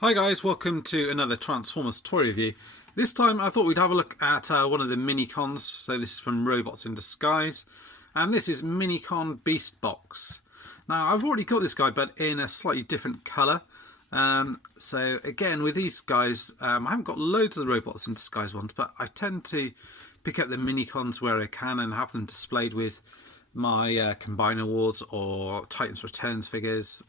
Hi guys, welcome to another Transformers toy review. This time I thought we'd have a look at one of the Minicons. So this is from Robots in Disguise. And this is Minicon Beastbox. Now I've already got this guy but in a slightly different colour. So again with these guys, I haven't got loads of the Robots in Disguise ones, but I tend to pick up the Minicons where I can and have them displayed with my Combine Awards or Titans Returns figures,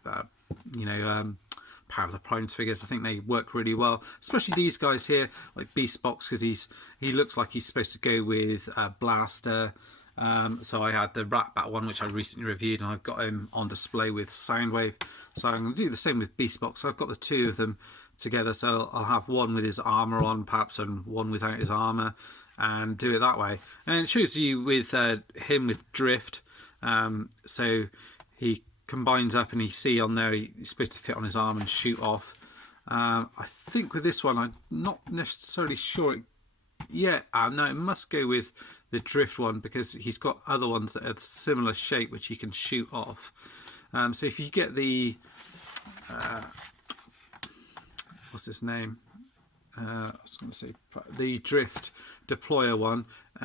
Power of the Primes figures. I think they work really well, especially these guys here, like Beastbox, because he looks like he's supposed to go with Blaster. So I had the Rat Bat one, which I recently reviewed, and I've got him on display with Soundwave. So I'm going to do the same with Beastbox. So I've got the two of them together, so I'll have one with his armour on perhaps and one without his armour, and do it that way. And it shows you with him with drift. So he combines up, and you see on there he's supposed to fit on his arm and shoot off. I think with this one I'm not necessarily sure yet. No, it must go with the drift one because he's got other ones that are similar shape which he can shoot off. So if you get the what's his name, I was going to say the drift deployer one,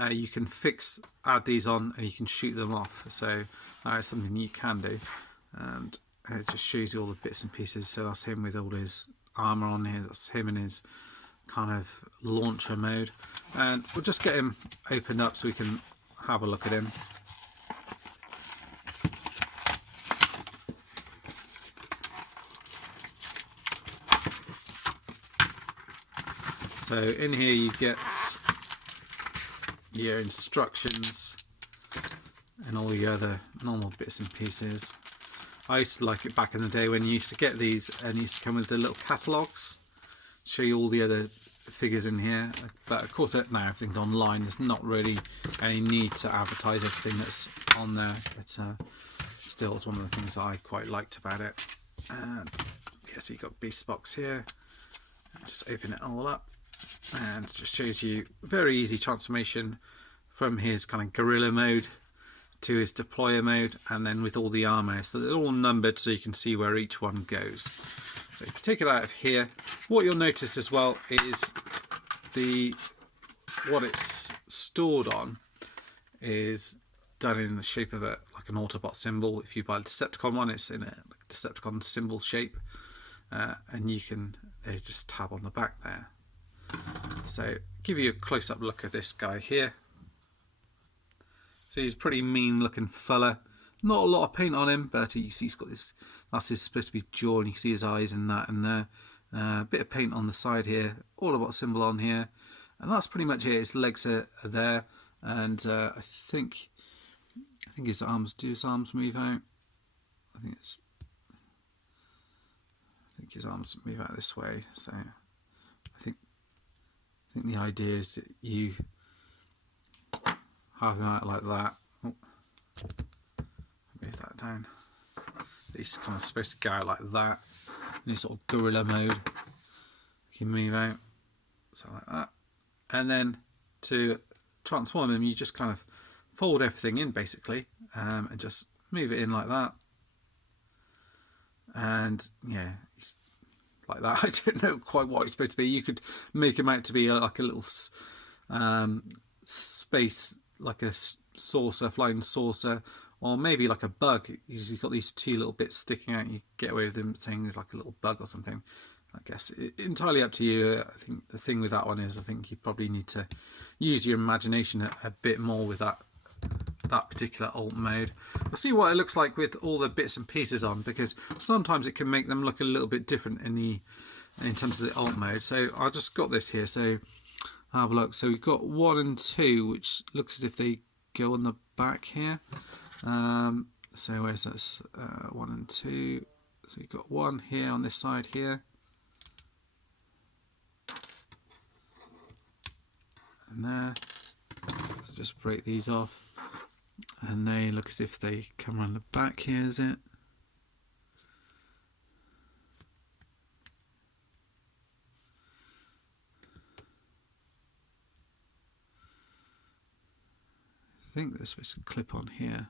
you can add these on and you can shoot them off. So that's something you can do. And it just shows you all the bits and pieces. So that's him with all his armour on here, that's him in his kind of launcher mode, and we'll just get him opened up so we can have a look at him. So in here you get your instructions and all the other normal bits and pieces. I used to like it back in the day when you used to get these and used to come with the little catalogues, show you all the other figures in here. But of course now everything's online, there's not really any need to advertise everything that's on there, but still it's one of the things that I quite liked about it. And yeah, so you've got Beastbox here. Just open it all up and it just shows you very easy transformation from his kind of guerrilla mode to his deployer mode, and then with all the armour, so they're all numbered so you can see where each one goes. So if you take it out of here, what you'll notice as well is what it's stored on is done in the shape of like an Autobot symbol. If you buy the Decepticon one, it's in a Decepticon symbol shape, and they just tab on the back there. So give you a close-up look at this guy here. So he's a pretty mean looking fella. Not a lot of paint on him, but you see he's got this, that's his supposed to be jaw, and you see his eyes and that, and there. A bit of paint on the side here, Autobot symbol on here, and that's pretty much it. His legs are there, and I think his arms, do his arms move out? I think his arms move out this way. So I think the idea is that you have him out like that. Oh, move that down. He's kind of supposed to go out like that in his sort of guerrilla mode. You can move out, so like that. And then to transform him, you just kind of fold everything in basically, and just move it in like that. And yeah, he's like that. I don't know quite what he's supposed to be. You could make him out to be like a little space, like a saucer, flying saucer, or maybe like a bug. He's got these two little bits sticking out. You get away with him saying he's like a little bug or something. I guess entirely up to you. I think the thing with that one is I think you probably need to use your imagination a bit more with that particular alt mode. We'll see what it looks like with all the bits and pieces on, because sometimes it can make them look a little bit different in terms of the alt mode. So I just got this here, so have a look. So we've got 1 and 2, which looks as if they go on the back here. So where's this? 1 and 2. So you've got 1 here on this side here, and there. So just break these off, and they look as if they come around the back here. Is it? I think they're supposed to clip on here.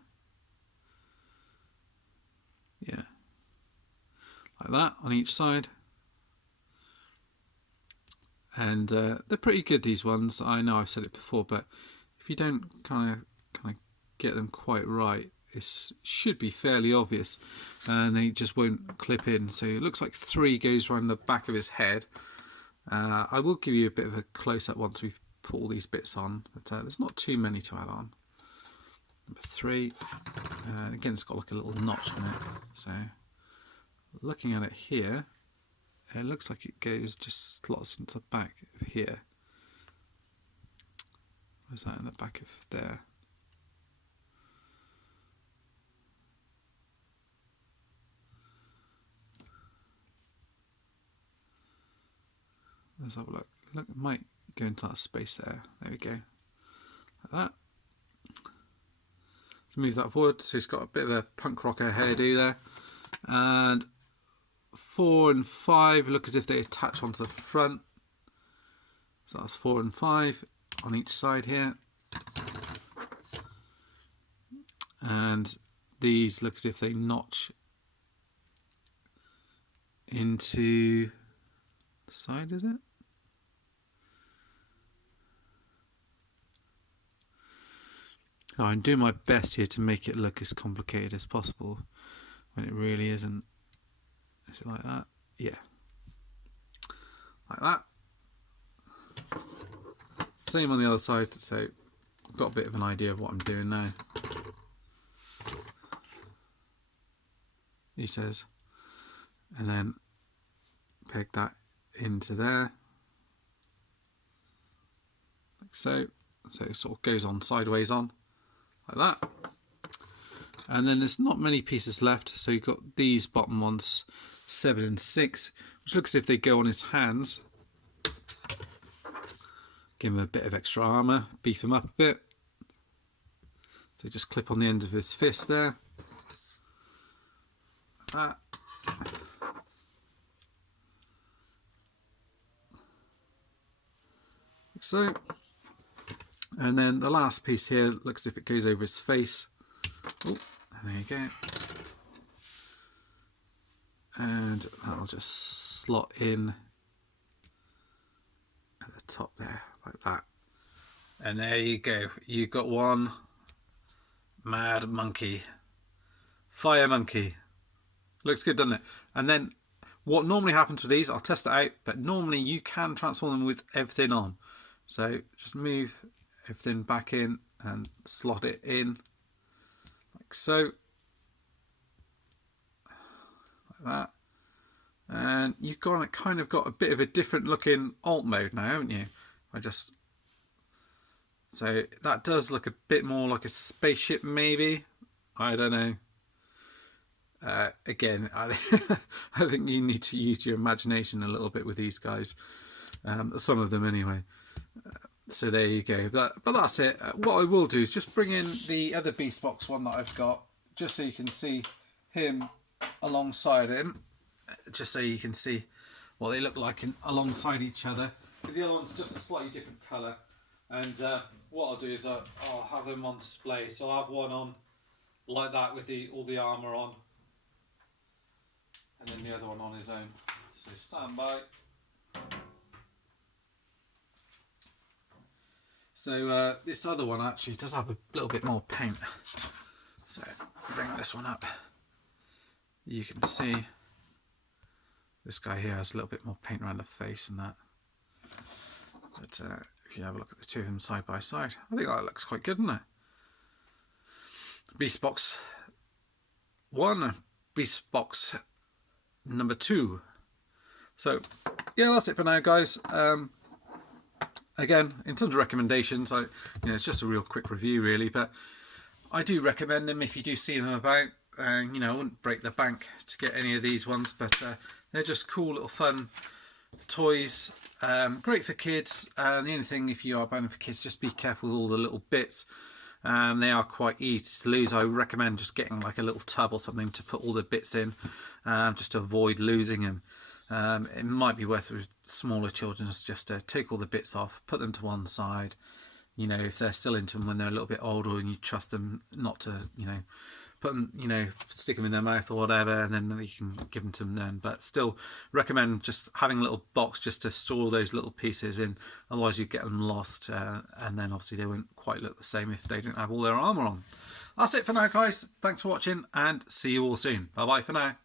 Yeah, like that on each side. and they're pretty good, these ones. I know I've said it before, but if you don't kind of get them quite right, it should be fairly obvious, and they just won't clip in. So it looks like 3 goes around the back of his head. I will give you a bit of a close-up once we've put all these bits on, but there's not too many to add on. Number 3, and again it's got like a little notch in it, so looking at it here, it looks like it goes, just slots into the back of here. Where's that? In the back of there. Let's have a look. Look, it might go into that space there. There we go. Like that. Let's move that forward. So he's got a bit of a punk rocker hairdo there. And 4 and 5 look as if they attach onto the front. So that's 4 and 5 on each side here. And these look as if they notch into the side, is it? Oh, I'm doing my best here to make it look as complicated as possible when it really isn't. Is it like that? Yeah. Like that. Same on the other side, so I've got a bit of an idea of what I'm doing now. He says. And then peg that into there. Like so. So it sort of goes on sideways on. Like that. And then there's not many pieces left, so you've got these bottom ones, 7 and 6, which looks as if they go on his hands. Give him a bit of extra armour, beef him up a bit. So just clip on the ends of his fist there. Like that. Like so. And then the last piece here looks as if it goes over his face. Oh, there you go. And that'll just slot in at the top there, like that. And there you go. You've got one mad monkey. Fire monkey. Looks good, doesn't it? And then what normally happens with these, I'll test it out, but normally you can transform them with everything on. So just move everything back in and slot it in like so, like that, and you've kind of got a bit of a different looking alt mode now, haven't you? So that does look a bit more like a spaceship, maybe. I don't know. Again, I think you need to use your imagination a little bit with these guys, some of them anyway. So there you go, but that's it. What I will do is just bring in the other Beastbox one that I've got, just so you can see him alongside him, just so you can see what they look like alongside each other, because the other one's just a slightly different colour. And what I'll do is I'll have them on display, so I'll have one on like that with all the armour on, and then the other one on his own. So stand by. So this other one actually does have a little bit more paint. So I'll bring this one up. You can see this guy here has a little bit more paint around the face and that. But if you have a look at the two of them side by side, I think that looks quite good, doesn't it? Beastbox 1, Beastbox number 2. So yeah, that's it for now, guys. Again, in terms of recommendations, it's just a real quick review really, but I do recommend them if you do see them about. I wouldn't break the bank to get any of these ones, but they're just cool little fun toys, great for kids. The only thing, if you are buying them for kids, just be careful with all the little bits. They are quite easy to lose. I recommend just getting like a little tub or something to put all the bits in, just to avoid losing them. It might be worth with smaller children just to take all the bits off, put them to one side. If they're still into them when they're a little bit older and you trust them not to, put them, you know, stick them in their mouth or whatever, and then you can give them to them then. But still recommend just having a little box just to store those little pieces in, otherwise you get them lost, and then obviously they won't quite look the same if they don't have all their armour on. That's it for now, guys. Thanks for watching, and see you all soon. Bye bye for now.